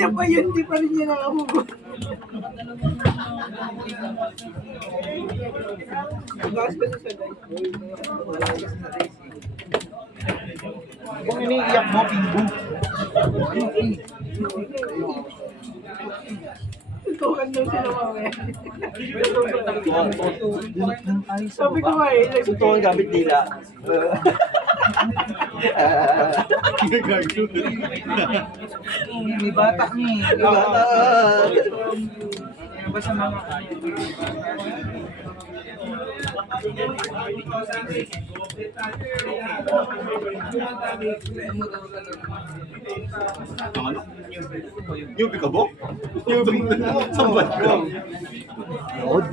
Kanina pa yun, di pa rin niya nakahugot. Tugas pa siya sa dice. Kung iniiyak mo, Pingu. Tutukan daw sila mamaya. Sabi Sabi ko nga eh. Sutukan gamit dila. May bata ni. May bata. Ano ba sa mga... Ano? Newbie ka ba? Newbie? Saan ba ka? Odd.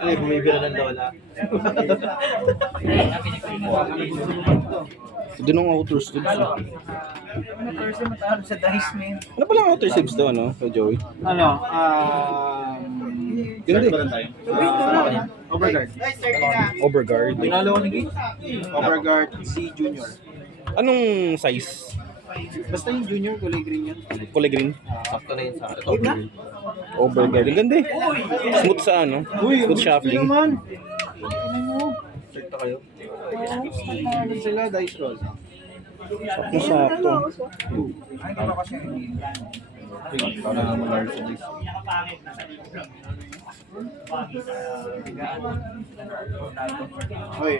Ay, bumibira ng lola. Doon ang outer stabs. Thursday matalo sa dice, man. Ano pala ang outer stabs to, ano? Kay Joey? Ano? Ganda Ba lang tayo? Overguard. Overguard. Tinalo ko ni Gate. Overguard si Junior. Anong size? Basta yung Junior, kulay green yan. Kulay green? Sakto na yun sa akin. Overguard. Ang ganda eh. Smooth sa ano? Smooth shuffling. naman. Ano mo? Check na kayo. Ano sila? Dice roll. Sakto. Ay, kala kasi hindi. Ikaw na naman large sa dice. Hoy,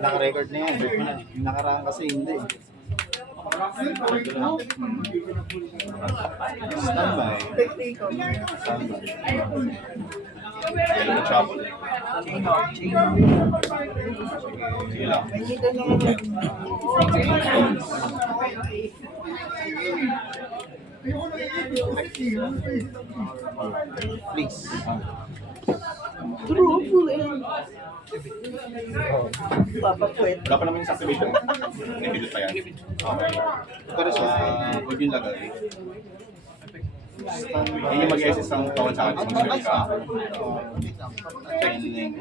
naka-record na yan. Break mo na. Yung nakaraan kasi hindi. Standby. Standby. Chapel. Sige lang. Please. True, full eh. Papapuwet. Wala pa naman yung sasabihin. Nipidot pa yan. Okay. Pero siya, Huwag yung lagay. standby. Hindi mag-assist ang tawad sa akin. Mag-switch ka. Training.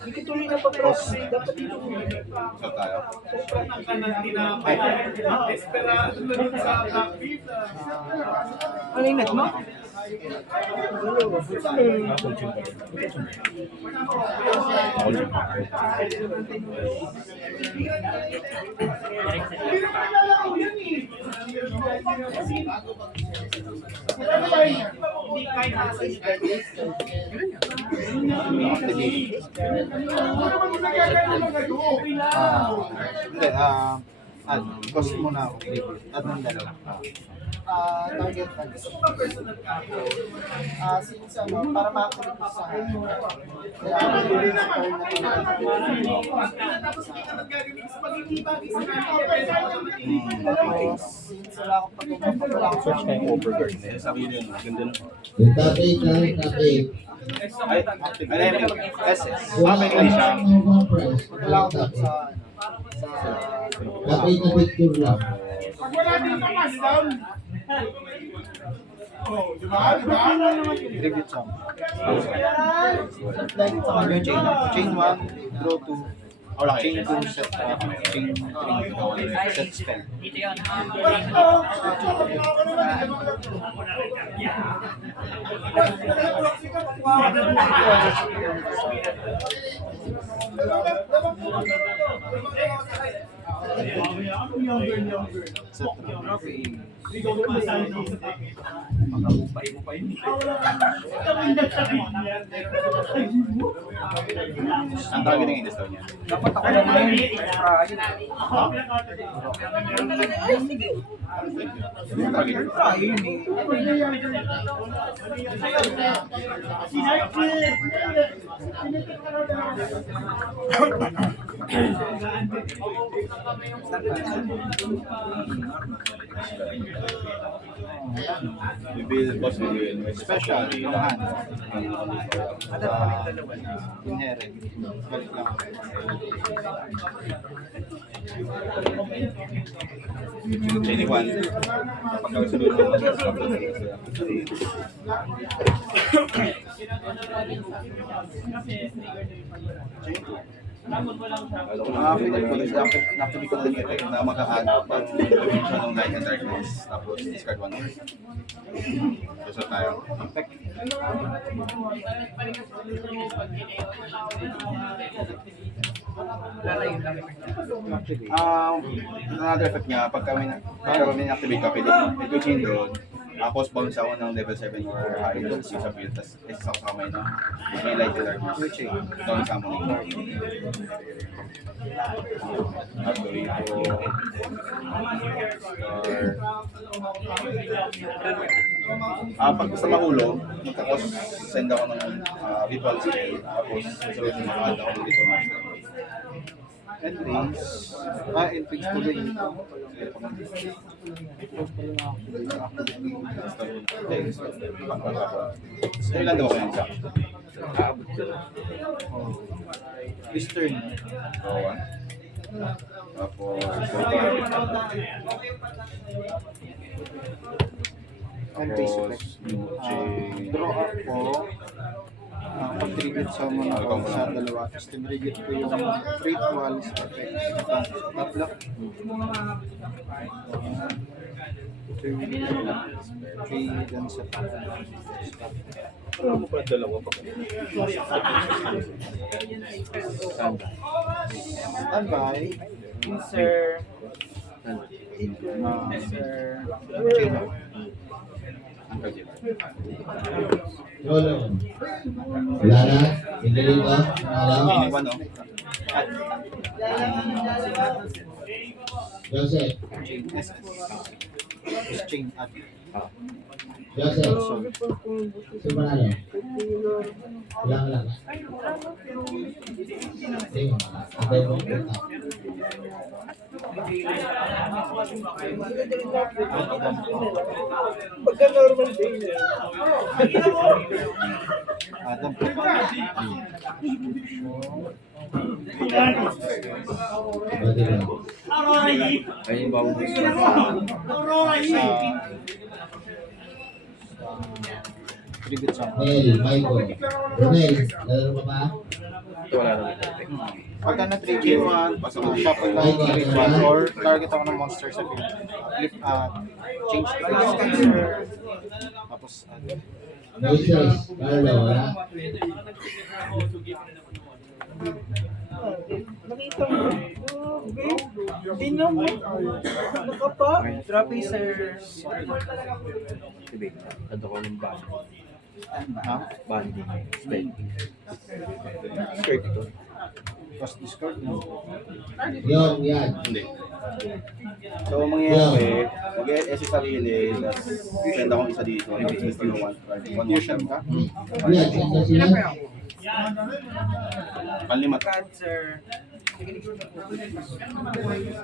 Hindi ko tuloy na pa-process. Dapat dito mo. So tayo. Ano yung net mo? Hindi, add. Cost muna ako. Add ng dalawa. Target funds. Since para makakulit ko sa since wala akong pag-umapagal Search na yung overguard na yun. Sabi yun, ganda na. Tapik lang, tapik. Ay, ano yun? SS. May kali siya. wala akong sa Tapik na picture lang. Tribute song. Like, yung chain 1, draw 2. Wala Chain kayo. 2, set chain 3, set spell. Ang tawag ng industry niya. Dapat ako na ngayon. Tayo yun eh. Bibil, boss, bibil. Special, lahat. Inherent. Balik lang. Jenny Juan. Pagkasunod ko lang sa Actually ko lang effect na mag-add pag siya ng light and darkness tapos discard one more. So tayo. Effect. Another effect niya pagka may activate ka, pwede i-chain doon. Cost bounce ako ng level 7 or higher doon sa field, tapos isa sa kamay na may light and darkness. Doon sa amon. Pag sa mahulog, magkakos send ako ng ritual spell, tapos susunod na makakad ako ng ritual master. Entrance. Entrance tuloy. So, ilan daw kayo sa? Eastern. Oo. Tapos, Entrance effect. Draw ako. Pag-tribute sa mga sa dalawa. Tapos tinribute ko yung rituals effect. Tatlo. Three dun sa top. Ano mo pala dalawa pa? Standby. Sir. Sir. Chino. Lolo. Wala na? Hindi dito? Wala? Iniwan, no? Joseph. Chain SS. Tapos chain at Joseph. Sumanalo. Wala. Sige. Antay mo punta. Pagka normal day niya. Adam. Pwede ba? Ayun ba mo gusto? Tribute sa Mel, Michael. Romel, lalaro ka pa? Ito wala naman effect. pagka na-trigger shuffle lang yung ritual or target ako ng monster sa field. Flip, change place. Tapos, Moises, Carlo, wala? Nakita mo. Tingnan mo. Nakapa. Trophy, sir. Sige, ano ko ng band. ha? Banding. Spend. Skirt ito. Tapos discard, no? Yun, yan. Hindi. So, mangyayari, mag-SS sarili, tapos send akong isa dito, tapos gusto ng one card. Fusion ka? Yan, saan sila? Panlimat. God, sir.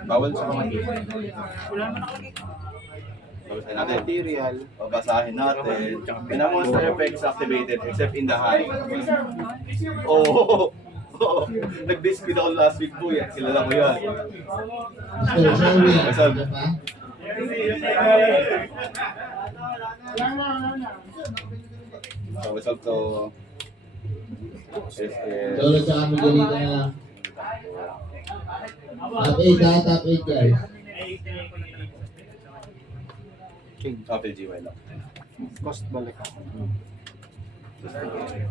Bawal sa mga Wala naman nakalagay. babasahin natin. Material. Babasahin natin. Pinamonster effects activated except in the high. Oo. Nag-discreet ako last week po yan. Kilala ko yan. Mr. Sherwin, Rizal. ano pa? So, result to Lolo sa kami ganito na lang. Top 8 ha, top 8 guys. Change. FLGY lang. Cost balik ako.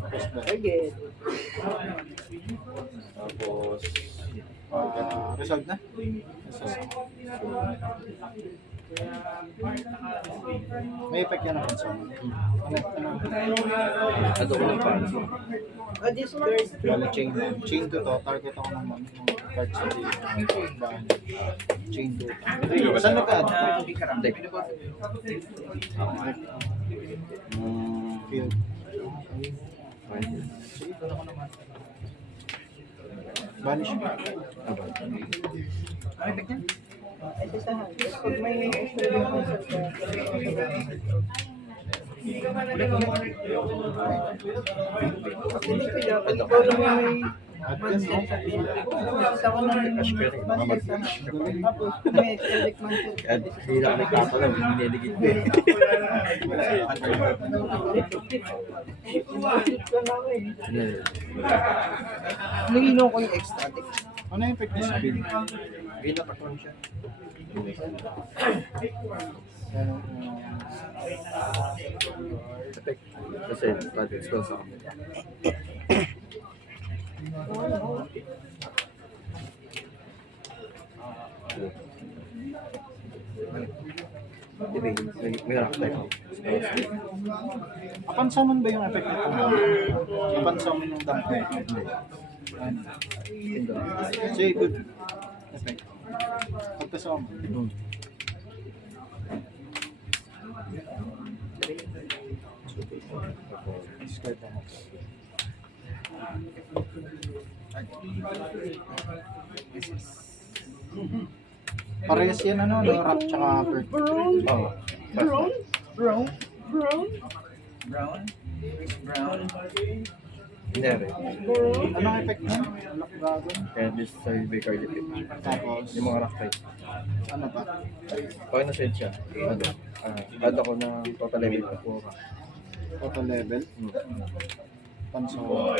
Cost balik. Again. Tapos, Resolve na? May effect yan naman sa mga. Ano ko ng band. This bird. Bali, chain. Chain to to. Target ako ng card sa bahan. Chain to. Saan nag-add? Deck. Field. Banish. Ito sa hand. Tapos pag may extra yung concept na hindi ko dapat. Ikaw lang yung may mindset sa team. Isa ko na mindset sa tapos kung may extra like mindset. At hindi na kami kapala, niligid ko eh. Mindset ka na ako eh. Nilino ko yung ecstatic. Ano yung effect niya sa build? Gain na patron siya. Kasi, pati expose ako. May rock tayo. Napansaman ba yung effect nito? Napansaman yung damp? Sige, good. Effect. Pagkasama. Discard ako. Parehas yan ano, no? Rock tsaka bird. Oo. Brown? Hindi rin. Anong effect niya? Lock dragon? Kaya this survey card effect. Tapos, Yung mga rock type. ano ba? Pag na-set siya, add ako ng total level ko. Total level? Panso. Wala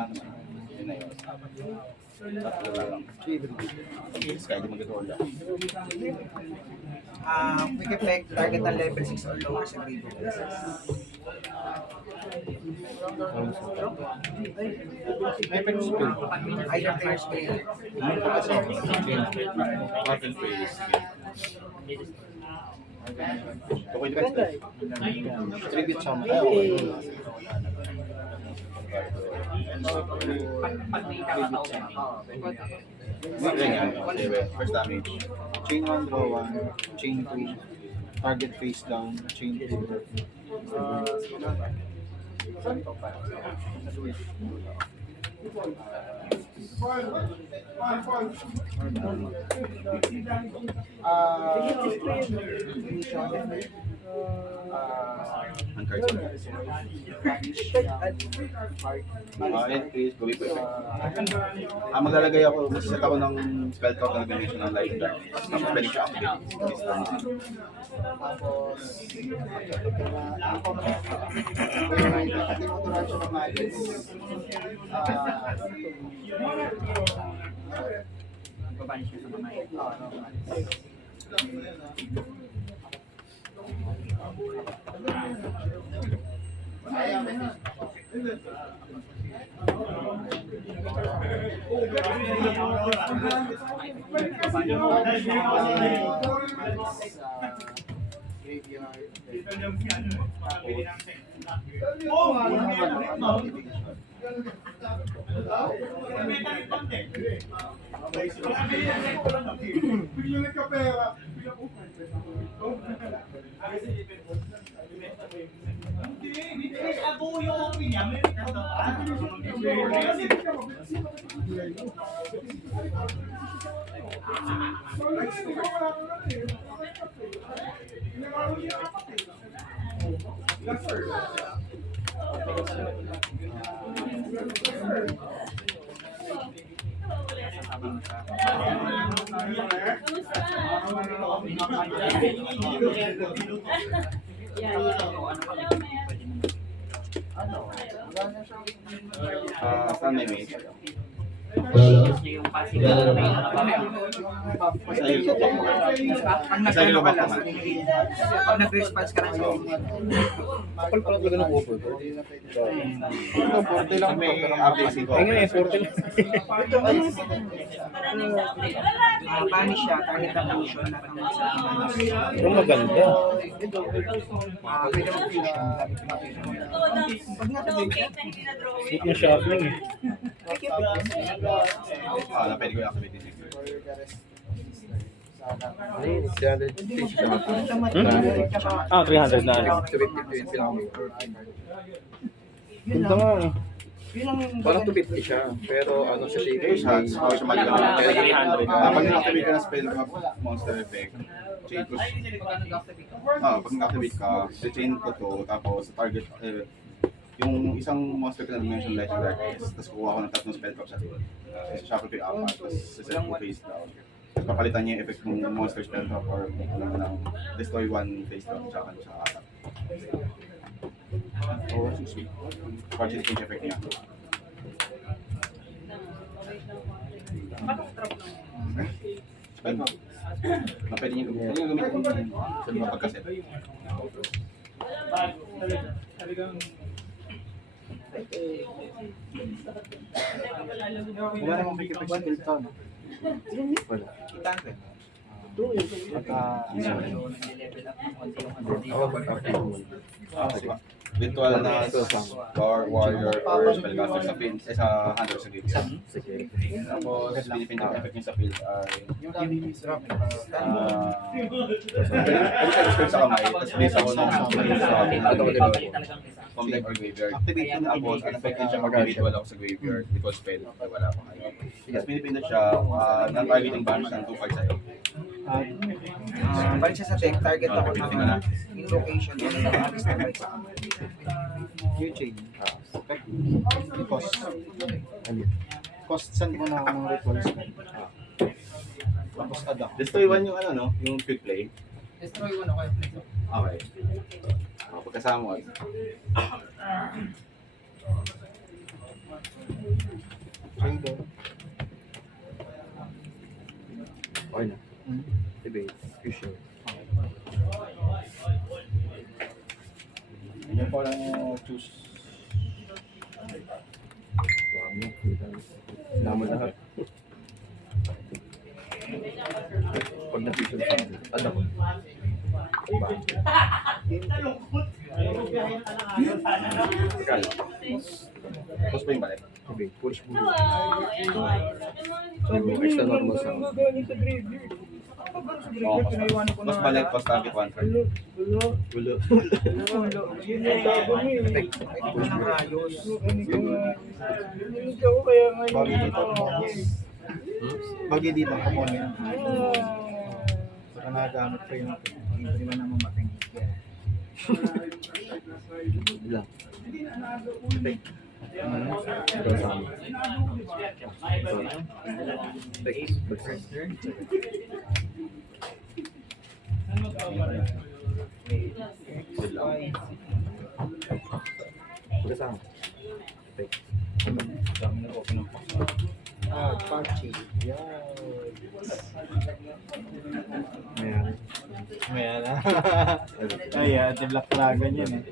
na siya. Yun na yun. Tatlo na lang. Sky, di mag-roll lang. Quick effect, target ang level 6 or lower sa grade. May effect skill. Either player's player. Battle phase. Okay, Ganda depends. eh. Tribute sum. Ganyan. First damage. Chain 1, draw 1. Chain 2. Target face down. Chain 2. Ang cards mo. Increase, gawin ko effect. Maglalagay ako, magsiset ako ng spell count na nag-mention ng life dark. Tapos pwede siya activate. This turn. Saan may mage? Lolo. Lolo. Sa'yo ka lang. Pag nag-response ka lang sa Kapal pala talaga ng offer ko. Ito, 40 lang. May update ko. Ay nga eh, 40 lang. banish siya, target ang fusion na naman sa Pero maganda. pwede mo fusion. Pag natagay siya, Suit na shuffling eh. Pwede ko i-activate din. Ano yun? 350 siya. Ah, 300 na. Ganda nga eh. Yun ang Parang 250 siya. Pero ano siya Okay, shaking. shots. How siya mag-gana? Kaya 300. Pag nag-activate ka ng spellcraft monster effect, chain ko pag nag-activate ka, chain ko to, tapos target, yung isang monster ko na dimension light and darkness, tapos kukuha ko ng tatlong spellcraft sa atin. Shuffle ko yung apat, tapos set ko face down. Tapos papalitan niya yung effect ng monster spellcraft or ng destroy one face down, tsaka apat. Oh, sweet. Partially change effect niya. Spellcraft. Na pwede niya gamitin. Pwede niya gamitin sa mga pagkaset. Wala namang may kapag skill to, no? Wala. Kitante. Virtual na warrior or spellcaster sa field, sa hunter sa game. Sige. Tapos, pinipin ang effect niya sa field ay Yung enemies drop. pwede ka sa kamay, tapos base ako ng sa from deck or graveyard. Activate ko na Tapos, ang effect niya siya mag-ritual ako sa graveyard because spell, wala akong ayaw. Tapos pinipindot siya ng targeting bunch ng 2 cards sa'yo. Balik siya sa deck, target ako ng invocation o nag-aalis na balik sa kamay. Yung chain. Cost. Cost, send mo na ako ng ritual spell. Tapos add ako. Destroy 1 yung ano, no? Yung quick play. Destroy one ako. Okay. Pagkasama mo. Chain doon. Okay na. Debate. Fusion. Yun po lang yung choose. Naman lahat. Pag na-fusion sa akin, ano ko? Regalo. Tapos pa yung balik. Debate. Foolish move. Yung extra normal sound. Oo, tapos balik, tapos target 1 card. Gulo. Yun yung bago mo eh. Ito ng ayos. Ikaw kaya nga Bagay dito. Bagay dito. Common yan. Saka nagagamit ko yung hindi naman naman matingin. Lang. Ito sa amin. Pagkasama. Dami na open ng box. Patchy. Yan. Ayan. Ayan na. Ayan, anti-black dragon yan eh.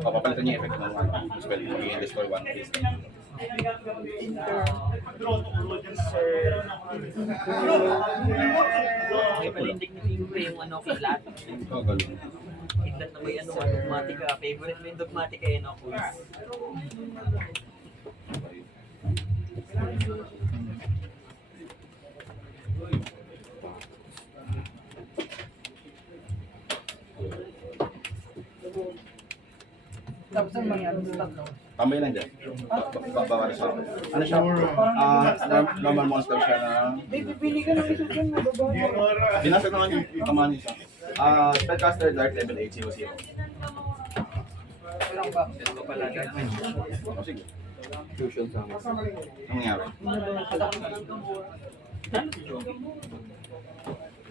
Papapalitan niya yung effect ng 1 spell. Magiging destroy 1 face. May palindig ni Fingre yung ano, kidlat. Oh, ganun. Kidlat na may ano, dogmatica. Favorite mo yung dogmatica yun, no, quiz. Tapos ang mangyari sa tatlo. Tambay lang dyan. Bawal siya. Ano siya? Normal monster siya na... Pipili ka ng isa dyan, mababa. Binasa naman yung kamani siya. Spellcaster Dark level 800. Walang ba? Ito pala. Oh, sige. Fusion sa amin. Anong nangyari?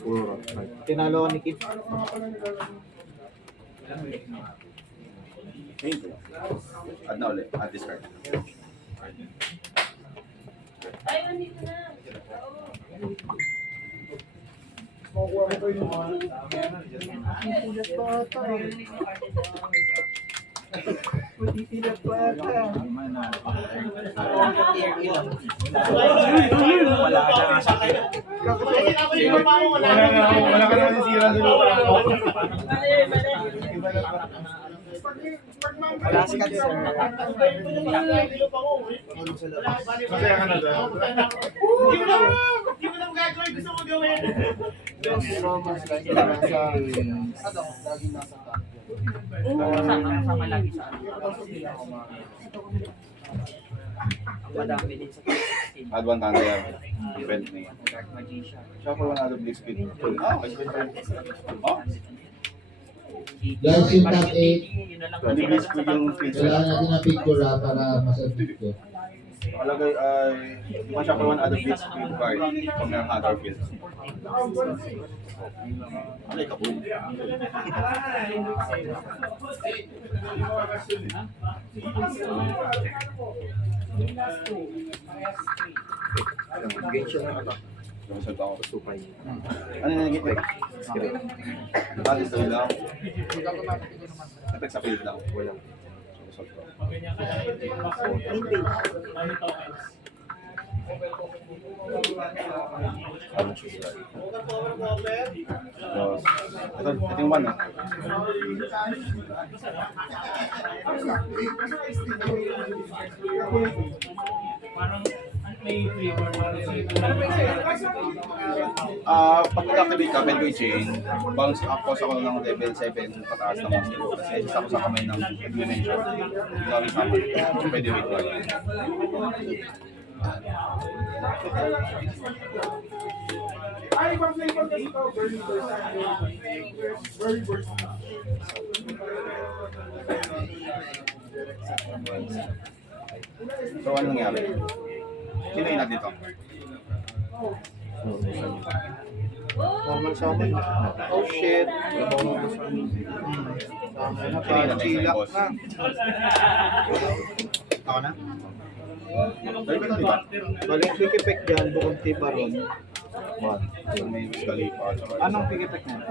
Puro rock. Tinalo ko ni Kid. Ngayon ko lang. Add na ulit. Add discard. Matitilat pa ata eh. Matitilat pa ata. Wala na sa akin. Wala ka naman sisira doon. Last cut, sir. Ano sa labas? So, mas lagi nasa lagi nasa top. Sama lagi sa ano. Ang madami din sa skin. Advan Thunder yan. Depende na yan. Dark Magician. Shuffle 1 out of Blitz Speed. Ah, okay. Oh, Guys, yung top 8, Yun na lang hindi Blitz Speed yung Blitz Speed. kailangan natin ng picture para masabit ko. Nakalagay ay yung shuffle 1 out of Blitz Speed card from your Hunter Field. Ano ito po? Lumusot ako. Ano yung naging effect? Alis na lang. Effect sa field lang. Walang. Lumusot ko. Ito yung one, pag nag-activate ka, pwede ko i-chain. Bounce ako sa ako ng level 7 pataas na monster. Kasi isa ko sa kamay ng dimension. Gawin sa akin. Pwede wait lang. So, ano nangyari? Sino yung dito? Normal sa amin. Oh shit. Nakachilak na. Ako na? Dali ba ito, di ba? Balik quick effect dyan, bukod tibaron. May Kalipa. Anong quick effect niya?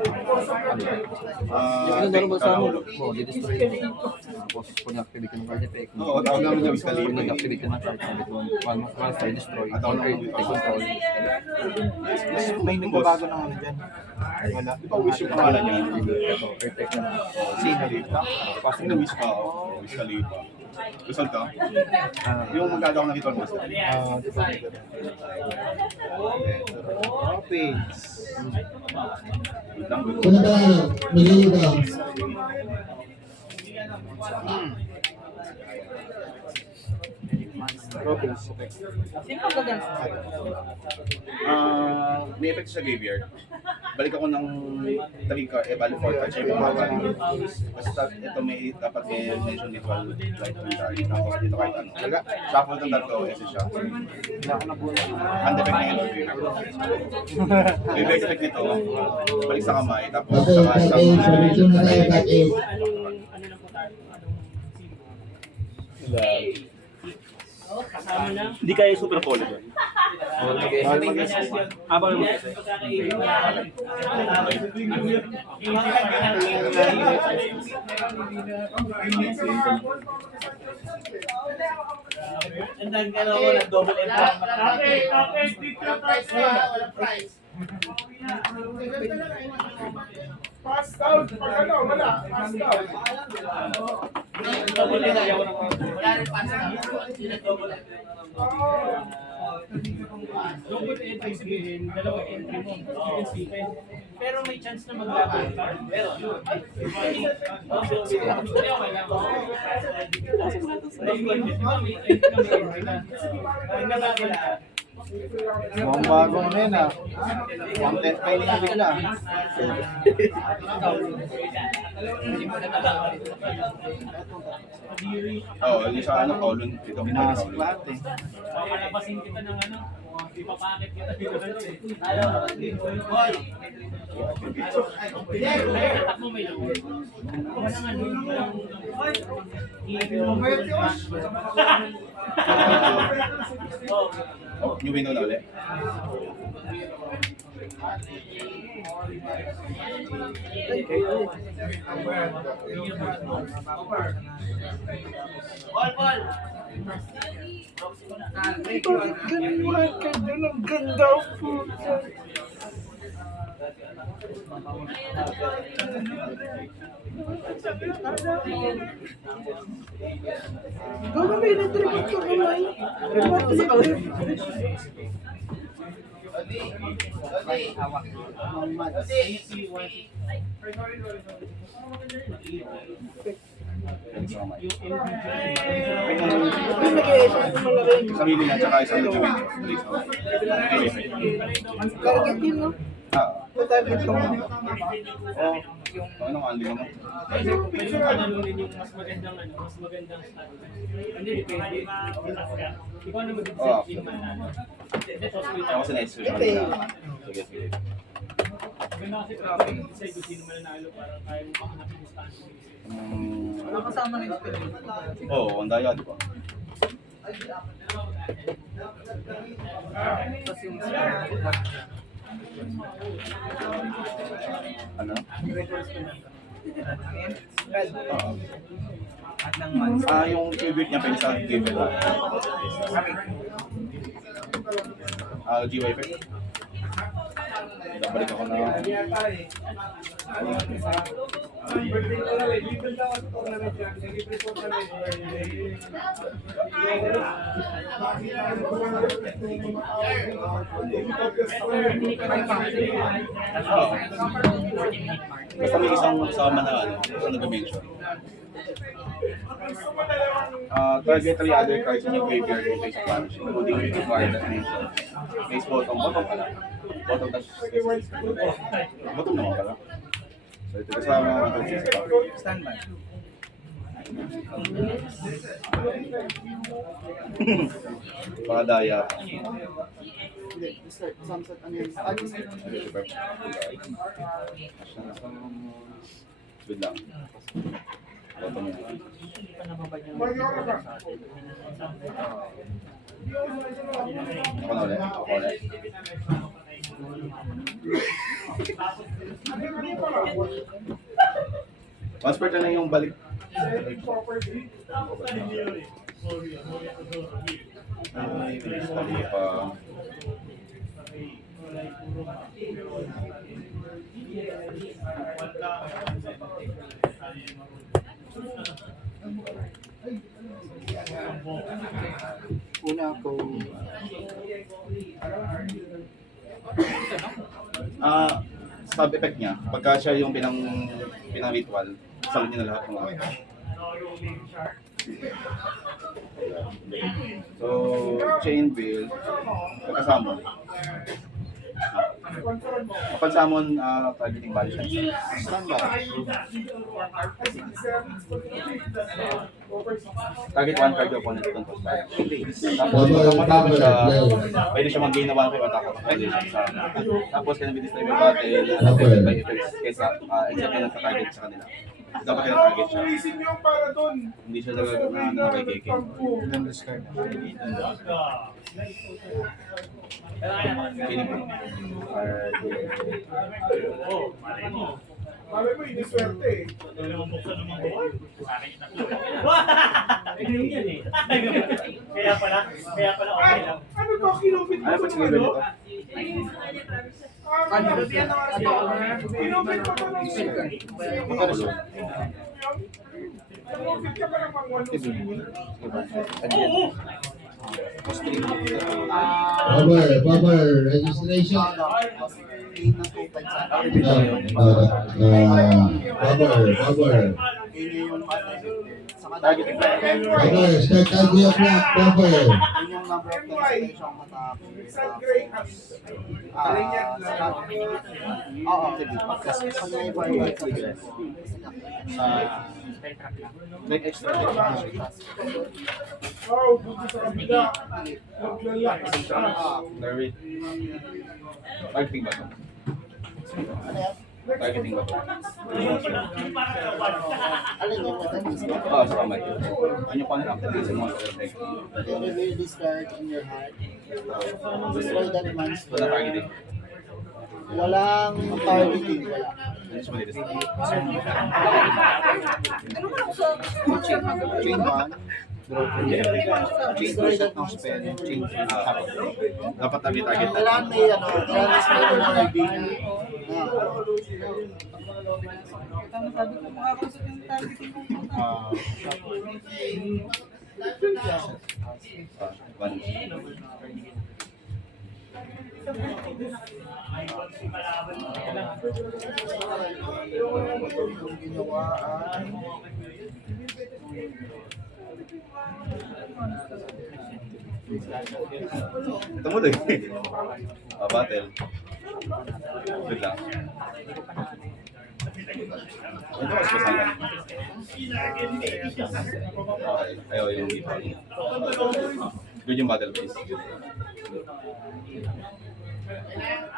Yung normal sa amin. Oh, di-destroy yun. Tapos, kung activate ka ng card effect, Oo, tawag namin yung kung Kalipa. nag-activate ka ng card, sabi ko, once I destroy, At ako na take control. May nagbabago ng ano dyan. Wala. Di ba wish yung pangalan niya? Ito, perfect na lang. Sino dito? Pasok na wish ka. Wish Kalipa. Result ka? Yung magkada ako nakita mo. Okay. Good lang, good. Kung ba, magiging ka. May effect sa graveyard. Balik ako ng 3 card, balik 4 cards, siya yung mga value. Basta ito may dapat may mention ritual light on card. Tapos dito kahit ano. Shuffle ng tatlo, ese siya. Hindi ako nabuhay. Hand effect na yun. May effect nito, balik sa kamay, tapos Okay, saka top 8. isang Submission na tayo, top 8. Hindi kaya super poly ba? Habang mo kasi. And then, double impact. Pass down, pag ano, wala, pass down. Double impact. Wala rin pass down. Double impact sabihin, dalawang entry mo. Pero may chance na mag-double card. Meron. Mukhang bagong ano yun ah. Content pa yun bigla. Oo, yung sa ano, Paulun, dito. Binasik lahat eh. Papalabasin kita ng ano, ipapakit kita dito. Tatak mo may loob. Walang ano, New window na ulit. Ang ganda po. Ikaw na may na-tribute ko naman. Report sa kawin. Ay, nag-i-effort ko malaki. Isang meeting at saka isang document. Ang target yun, no? Ang target ko. Oo. Ano nga, hindi naman. Pwede mo kanunin yung mas magandang start. Hindi, depende. Ikaw na mag-decide yung manalo. Ako sa next session. Okay. Sige, sige. Maganda kasi traffic, decide kung sino mananalo para kaya mo makahanapin yung stand. Nakasama rin ito. Oo, ang daya, di ba? Tapos yung Ano? Oo. At ng months. Yung favorite niya pa sa given. GY pa. Balik ako na. Birthday ko na rin. Bibili ako sa tournament yan. Libre ko na rin. Oo. Basta may isang kasama na isang nag-mention. Target 3 other cards in your graveyard in face of punish, including the card that mentioned. Face bottom pala. Bottom dash. Bottom naman pala. So ito kasama ang face of Standby. mga daya. Good lang. Bottom yan. Ako na ulit. Ako ulit. Once per turn na yung balik. Ay, mali pa. Una ako. Sub effect niya, pagka siya yung pinang-ritual, sagot niya na lahat ng mga. So, chain build, pagka-summon. Kapag summon, targeting value siya. Standby. Target 1 card yung opponent doon po. Tapos pag matapos siya, pwede siya mag-gain na 1 5 attack. Pwede siya sa tapos kaya nabidisplay yung battle, by effects, kaysa except na nagka-target sa kanila. Dapat yung target siya. Isin yung para doon. Hindi siya na kay KK. Then discard. Feeling ko. Malay mo, hindi swerte eh. Ganun yan eh. Kaya pala okay lang. Ano to? Kinupit mo Ano pa sa sige ano? dito? Kinupit mo to ng Makagulo. Kinupit ka pa ng mga Power, registration. Power. Targeting player. Power, start ID of black, power. Minsan gray as. Like extra. Wow, buti sa kabila. Maglalaki siya. Larry. Targeting ba ito? Targeting ba ito? Sa kamay. Ano pa nila activate sa mga effect? Discard in your hand. Destroy that monster. Wala targeting. Walang targeting. Wala. Ano siya malilis? Chain 1. Destroy that ng spell. Chain 2. Dapat target na. Kailangan may kailangan may spell na ready. Tama sabi ko, makakusap yung targeting ko. One. Yung ginawa ay Ito mo lang. Battle. Wait lang. Ito mas masaya. Okay, ayaw yung default. Good yung battle base.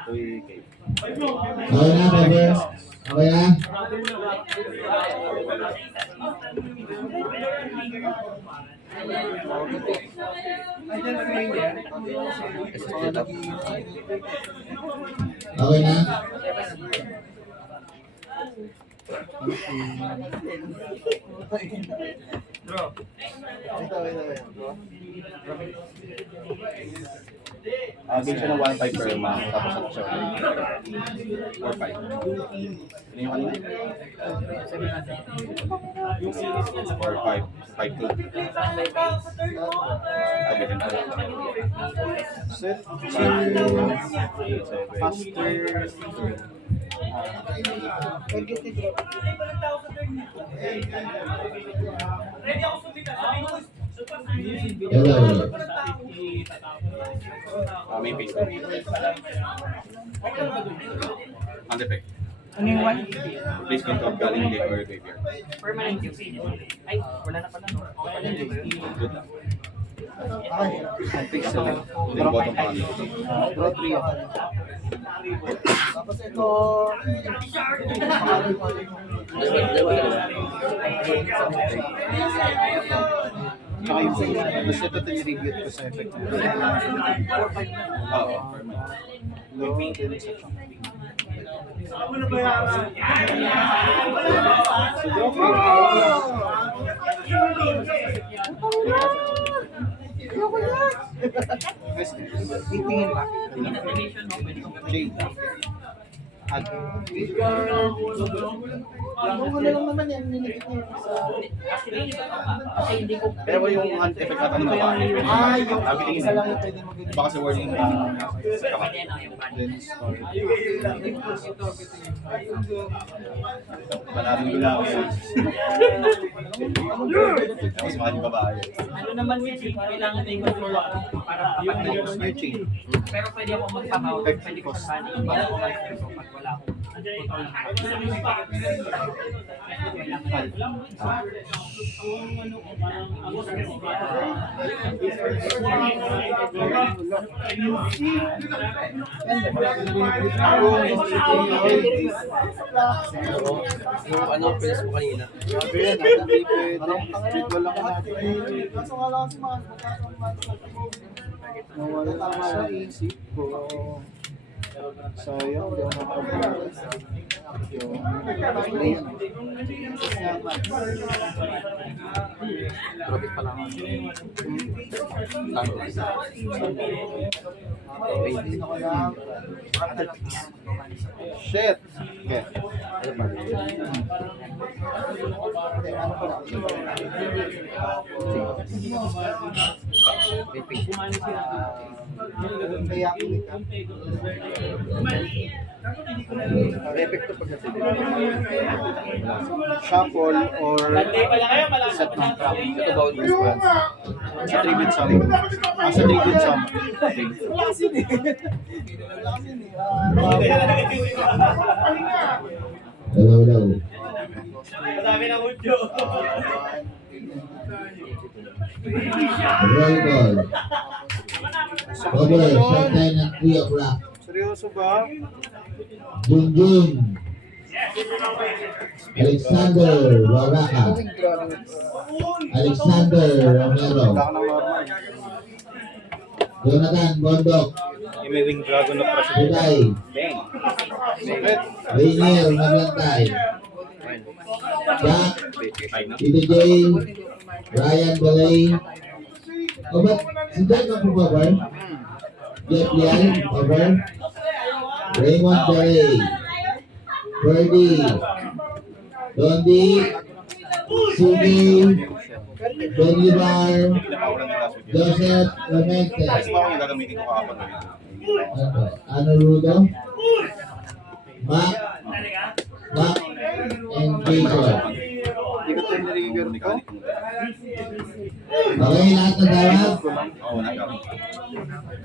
Uy, okay. Okay na, Bobber. Okay na? Okay na? Game siya ng 1-5 per month, tapos ako siya 4-5. Ano yung kanina? 4-5, 5-2. Agatin pa. Set. Faster. Hello. May base. Ang defect. Ano yung one? Base control galing deck or graveyard. Permanent yung ay, wala na pala. Good lang. Pixel. Hindi yung bottom pa. Draw 3 ako. tapos ito. Tsaka yung gusto ito tribute ko sa effect. Oo, permanent. Low, din sa chunk. Ano na bayaran? Titingin ba? Jade. Add. Ano lang naman yan, niligit niya Kasi hindi ko Pero yung effect natin ng babae. yung isa lang yung pwede mag-edit. Baka sa wording sa kapat. Then story. Maraming gula ako yan. Tapos mahal yung babae. ano naman yun, kailangan na yung control ako para Tapos new chain. pero pwede ako magpakaw, pwede ko sa para ako mag-control pag wala ako. Yung ano, press mo kanina. Grabe yan, hindi pwede. Ritual lang natin. Kaso nga lang kasi mga Nawala sa isip ko. Sayang, di ako nakapag-alas. Trophy pa lang. Shit! Okay. Kaya ulit ka. Repect to pag Shuffle or set ng trap. Ito ba yung response? Sa tribute sum. Sa tribute sum. Wala kasi yun eh. Wala kasi yun eh. Hello, hello. Madami na mudyo. Roll call. Bobber, start time at 3 o'clock. Seryoso ba? Junjun. Alexander Waraka. Alexander Romero. Wala ka ng normal. Jonathan Bondok. Yung may wing dragon na crush. Buday. Bang! Sakit. Rainier Maglantay. Jack. Tito J. Ryan Balay. O ba't si Jack ang Bobber? Jeff Lian, Bobber. Raymond Balay. Ferdy, Dondi, Sugi, Bolivar, Pinapawalan din last week. Joseph Clemente. Ayos ba ako yung gagamitin ko kahapon? Ano Rudo? Mac, and Jason. Hindi ko tayo nare-review Mechanic mo. Okay, lahat ng tawag? Oo, nagkakaroon.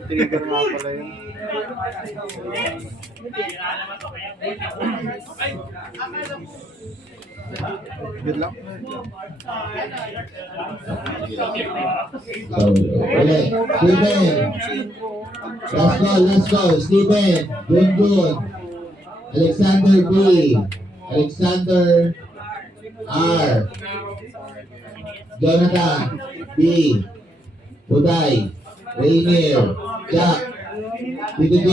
Trigger nga pala yun. Good lang. So, okay. Steven. Let's go. Steven. Good. Alexander B. Alexander R. Jonathan B. Uday. Rainier. Jack. Tito J.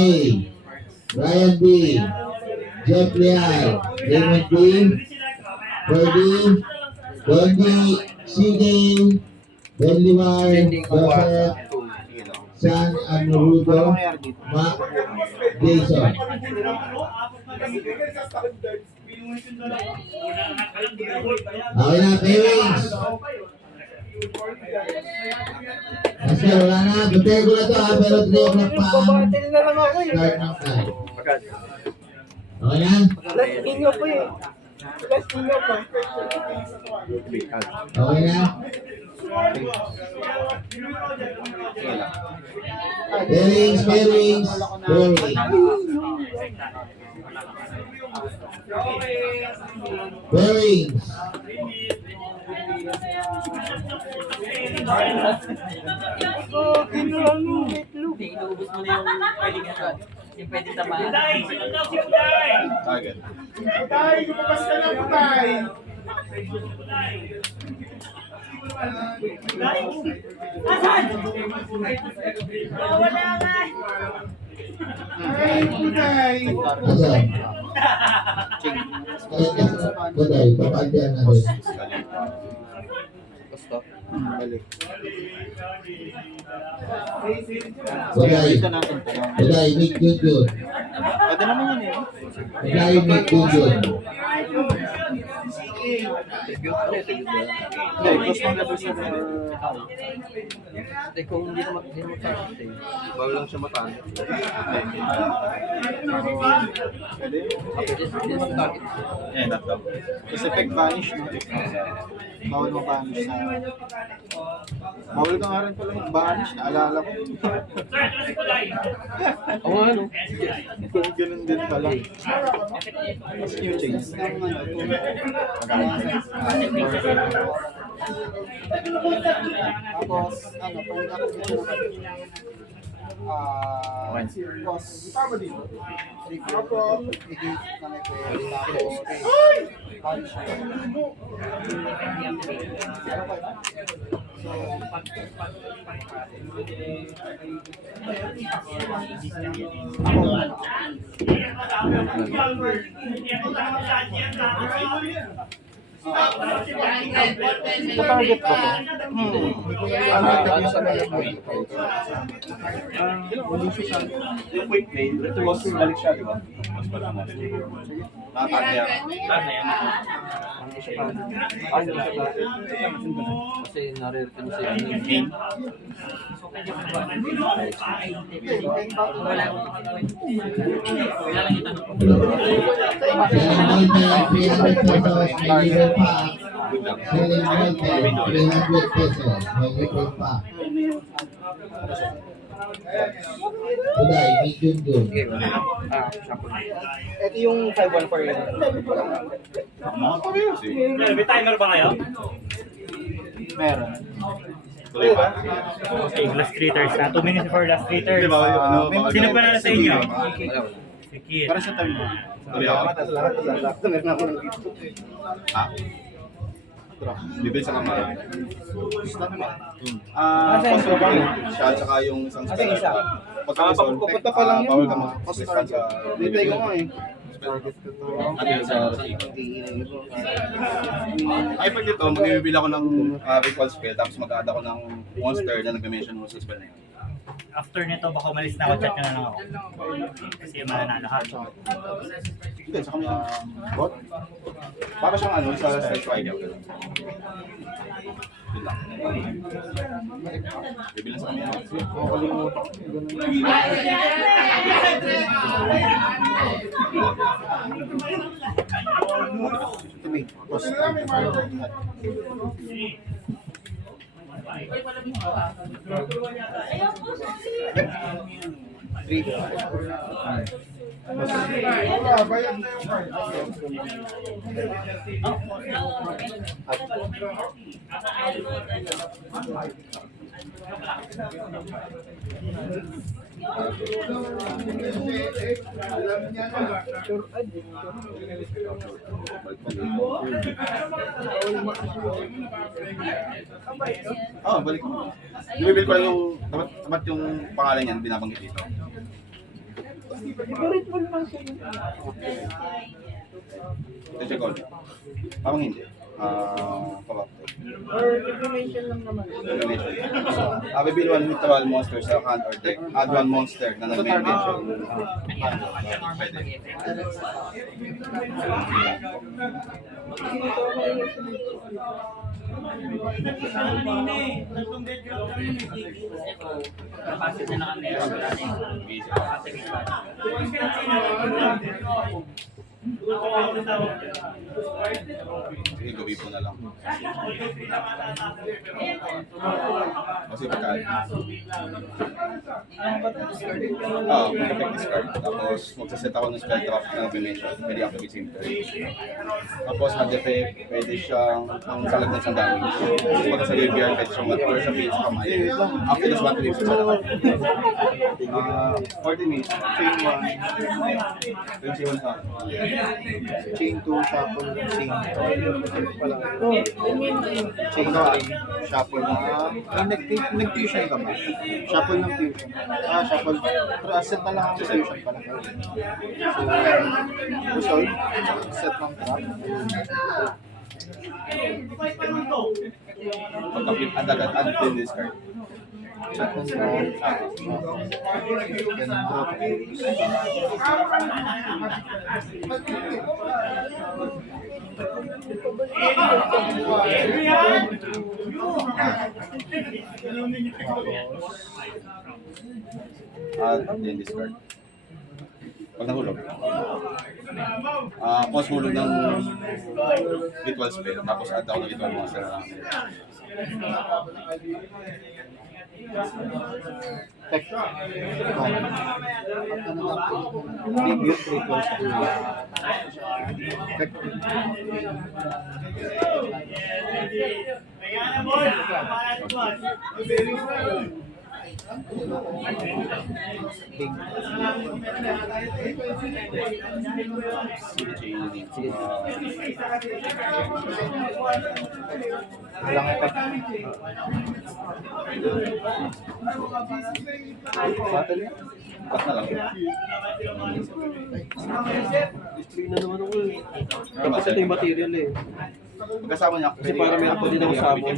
Brian B. Jeff Leal. Raymond B. Ferdy. Dondi. CJ. Bolivar. Joseph. San Anurudo. Mac. Jason. Okay na, pairings. Kasi wala na, bantay ko na to ha, pero 3 o'clock pa ang Babatil na lang ako eh. start ng time. Okay na? Last bingo po eh. Last bingo po. Okay na? Pairings. Pairings. Kinulang yung itlog. Inuubos mo na yung pwedeng ano, yung pwedeng tamaan. Target. Tay, lumabas ka na po, Tay. Ay, Tay. Asan? Buday, papantiyan natin. Balik. Buday, Nick Junjun. Pwede naman yun eh. Buday, Nick Junjun. Hindi, close ng level 7 or Kasi kung hindi naman matapos eh. Bawal lang siya mataan. pwede. Pwede sa target. Eh, tatlo. Kasi effect vanish, no? Bawal mo vanish sa... Bawal ka nga rin pala mag-vanish, naalala ko. Oo nga no. Ganun din pala. Mas new change. Tapos, ano, pwede ako dito tapos, ako, negate na may pwede. Tapos, vanish. Ano pa iba? Target ko to. Ano sa Yung quick play, retrocross balik siya, di ba? Mas pala mo. Nakakaya. Kasi nare-return siya yung Game. Selling Volta, 300 pesos. May libre pa. Selling Volta, 300 pesos. May libre pa. Buday, Nick Junjun. ito yung 514 yun. Mga parehas eh. May timer ba kayo? Meron. Tuloy ba? Okay, last creators na. 2 minutes before last creators. Di ba? Ano, Sino pa na sa inyo? Si Kit. Para sa time mo. Tuloy ako. Ha? Bibil sa kamay. Pasok yung siya at saka yung isang spell. Pagka-resolve, Pupunta pa lang yun. bawal ka mag-spell sa... Dito ko nga eh. Ano yun sa... Ay, pag dito, magbibili ako ng ritual spell, tapos mag-add ako ng monster na nag-mention mo sa spell na yun. after nito, baka umalis na ako, chat nyo na lang ako. Kasi mananalo ha. Hindi, sa kanya. Bot? Para siyang ano, sa strike idea. Yun lang. Bibilang sa kanya. Activate. Post. Sure, addict. Oo, balik ko. Bibil ko lang yung, dapat yung pangalan niyan, binabanggit dito. Favorite mo naman siya. Check out. Parang hindi. Pabak. Or information lang naman. Bibil one literal monster sa hand or deck. Add one monster na nag-mention. Pwede. Sige, gabi po na lang. Kasi pagkaan. Mag-effect discard. Tapos magsaset ako ng spell trap na nag-mention. Pwede activate same turn. Tapos mag-effect, pwede siyang ang salag na isang damage. Tapos pag sa graveyard, pwede siyang mag-or sa field sa kamay. After this 1 to leave sa salag. 40 minutes. Chain 1. 21 sa Chain 2. Shuffle. Chain. Oh, I mean, Chain 3. Shuffle na. Nag-fusion ka ba? Shuffle ng fusion. Shuffle. Pero asset na lang ang fusion pala. So, resolve. Set ng trap. pagka-flip agad, add din discard. Set ng trap. Then drop. Add din discard. Pag nahulog. Pause hulog ng ritual spell, tapos add ako ng ritual monster na lang. Tech. Tribute ritual spell. Tech. King. Walang effect. Battle yan. Cut na lang. Display na naman ako eh. Ito Kasi ito yung material eh. Pagkasama niya, Kasi para meron pa din ako sabon.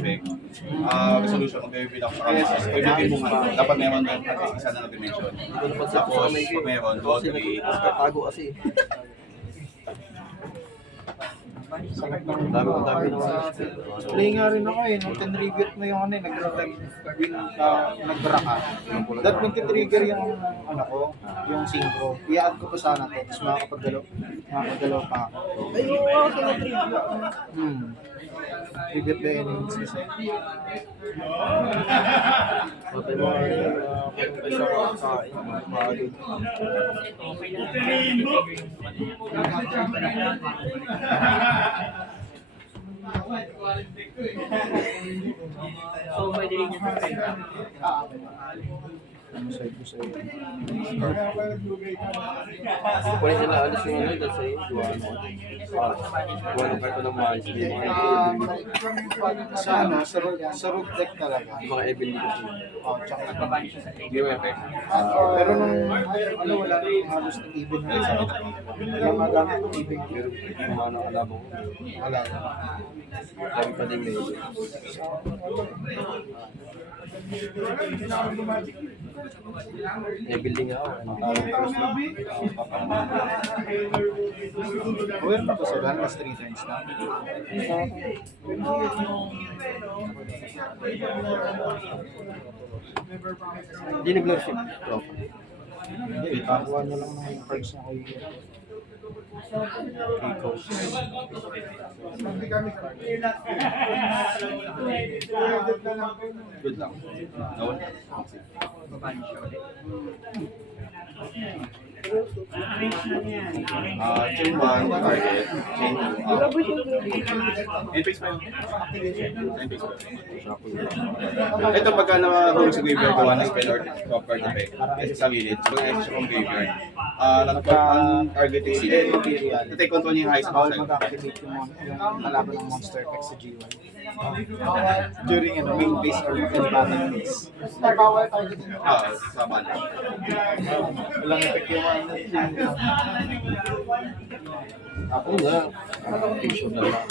Resolution, mag-reveal ako sa kanya. Ibigay mo nga. Dapat meron doon at least isa na nag-dimension. Tapos, pag meron, doon, Kasi nagkatago kasi. Sakit ng Dami naman. Play nga rin ako eh, nung tin-review mo yung ano eh, nag-dra ka. That nag-trigger yung ano ko, yung synchro. I-add ko pa sana to, tapos makakapagdalaw pa ako. ayun ako sa na-trivia. Tribute the enemies kasi. Patay mo kung isa kakain. Mahagod. So, pwede rin yung Ano sa'yo ko sa'yo. Pwede nila alis yung ano, dahil sa'yo. Buwan kayo ng mahal. Sabi yung mga Sa ano, sa root deck talaga. mga Evil dito. Tsaka nagbabalik siya sa Hindi mo effect. pero nung ano wala nang halos ng even na isa. Yung magamit ng even. Pero yung mga nakalaban ko. Wala. Sabi pa din medyo. building ako. Aware pa to sir, last 3 turns na. Hindi nag-lordship. Hindi, kakuha niya lang ng cards niya kay Coach. Good lang. No? Chain 1, target. Chain 2, N-face pa yun. N-face pa. Ito pagka nakahulog sa graveyard ko, one spell or top card effect. Kasi sa gilid, so extra from graveyard. Ang target is take control niya yung high Bawal spell. mag-activate yung kalaban ng monster effect sa G1. During main phase or battle phase. Sa bala. Walang effect yung Ako nga. Application na lang.